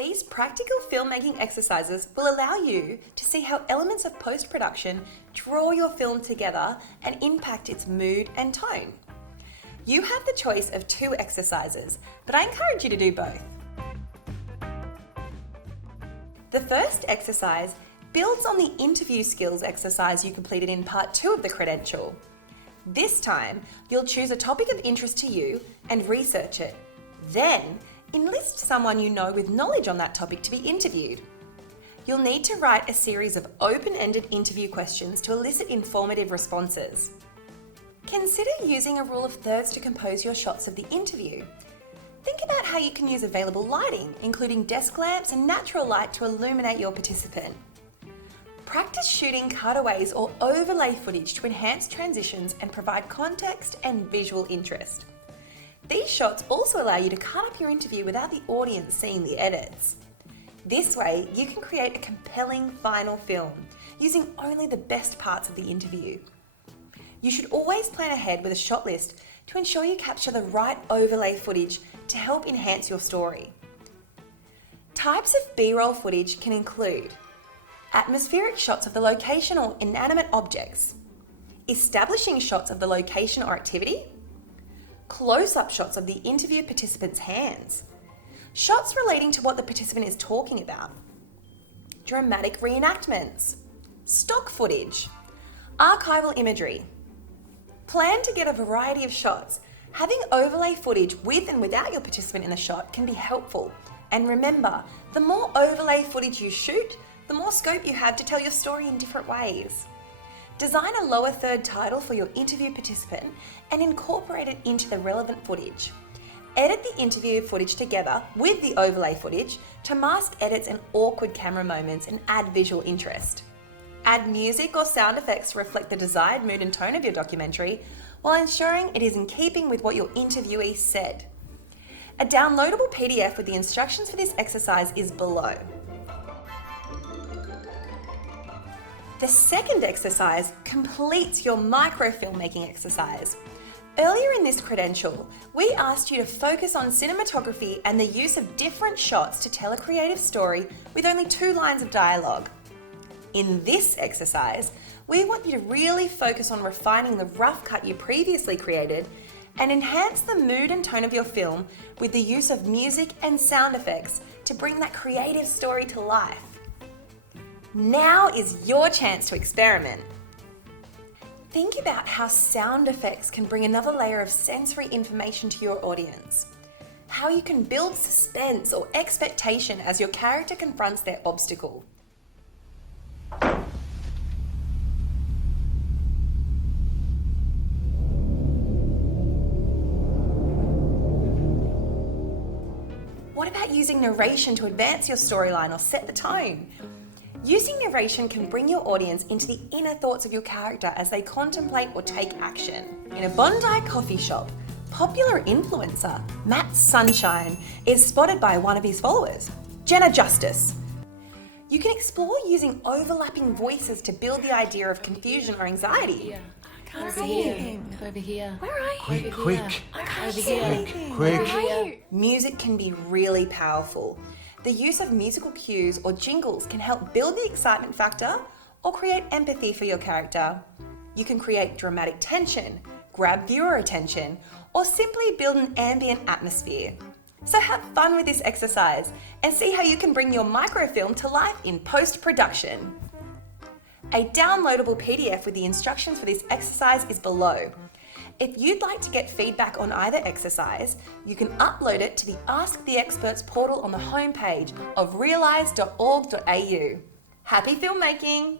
These practical filmmaking exercises will allow you to see how elements of post-production draw your film together and impact its mood and tone. You have the choice of 2 exercises, but I encourage you to do both. The first exercise builds on the interview skills exercise you completed in part 2 of the credential. This time, you'll choose a topic of interest to you and research it. Then, enlist someone you know with knowledge on that topic to be interviewed. You'll need to write a series of open-ended interview questions to elicit informative responses. Consider using a rule of thirds to compose your shots of the interview. Think about how you can use available lighting, including desk lamps and natural light to illuminate your participant. Practice shooting cutaways or overlay footage to enhance transitions and provide context and visual interest. These shots also allow you to cut up your interview without the audience seeing the edits. This way, you can create a compelling final film using only the best parts of the interview. You should always plan ahead with a shot list to ensure you capture the right overlay footage to help enhance your story. Types of B-roll footage can include atmospheric shots of the location or inanimate objects, establishing shots of the location or activity, close-up shots of the interview participant's hands, shots relating to what the participant is talking about, dramatic reenactments, stock footage, archival imagery. Plan to get a variety of shots. Having overlay footage with and without your participant in the shot can be helpful. And remember, the more overlay footage you shoot, the more scope you have to tell your story in different ways. Design a lower third title for your interview participant and incorporate it into the relevant footage. Edit the interview footage together with the overlay footage to mask edits and awkward camera moments and add visual interest. Add music or sound effects to reflect the desired mood and tone of your documentary while ensuring it is in keeping with what your interviewee said. A downloadable PDF with the instructions for this exercise is below. The second exercise completes your microfilmmaking exercise. Earlier in this credential, we asked you to focus on cinematography and the use of different shots to tell a creative story with only 2 lines of dialogue. In this exercise, we want you to really focus on refining the rough cut you previously created and enhance the mood and tone of your film with the use of music and sound effects to bring that creative story to life. Now is your chance to experiment. Think about how sound effects can bring another layer of sensory information to your audience. How you can build suspense or expectation as your character confronts their obstacle. What about using narration to advance your storyline or set the tone? Using narration can bring your audience into the inner thoughts of your character as they contemplate or take action. In a Bondi coffee shop, popular influencer Matt Sunshine is spotted by one of his followers, Jenna Justice. You can explore using overlapping voices to build the idea of confusion or anxiety. Can't see anything. Over here. Where are you? Quick. I can't Over see here. anything. Quick. Over here. Music can be really powerful. The use of musical cues or jingles can help build the excitement factor or create empathy for your character. You can create dramatic tension, grab viewer attention, or simply build an ambient atmosphere. So have fun with this exercise and see how you can bring your microfilm to life in post-production. A downloadable PDF with the instructions for this exercise is below. If you'd like to get feedback on either exercise, you can upload it to the Ask the Experts portal on the homepage of realise.org.au. Happy filmmaking!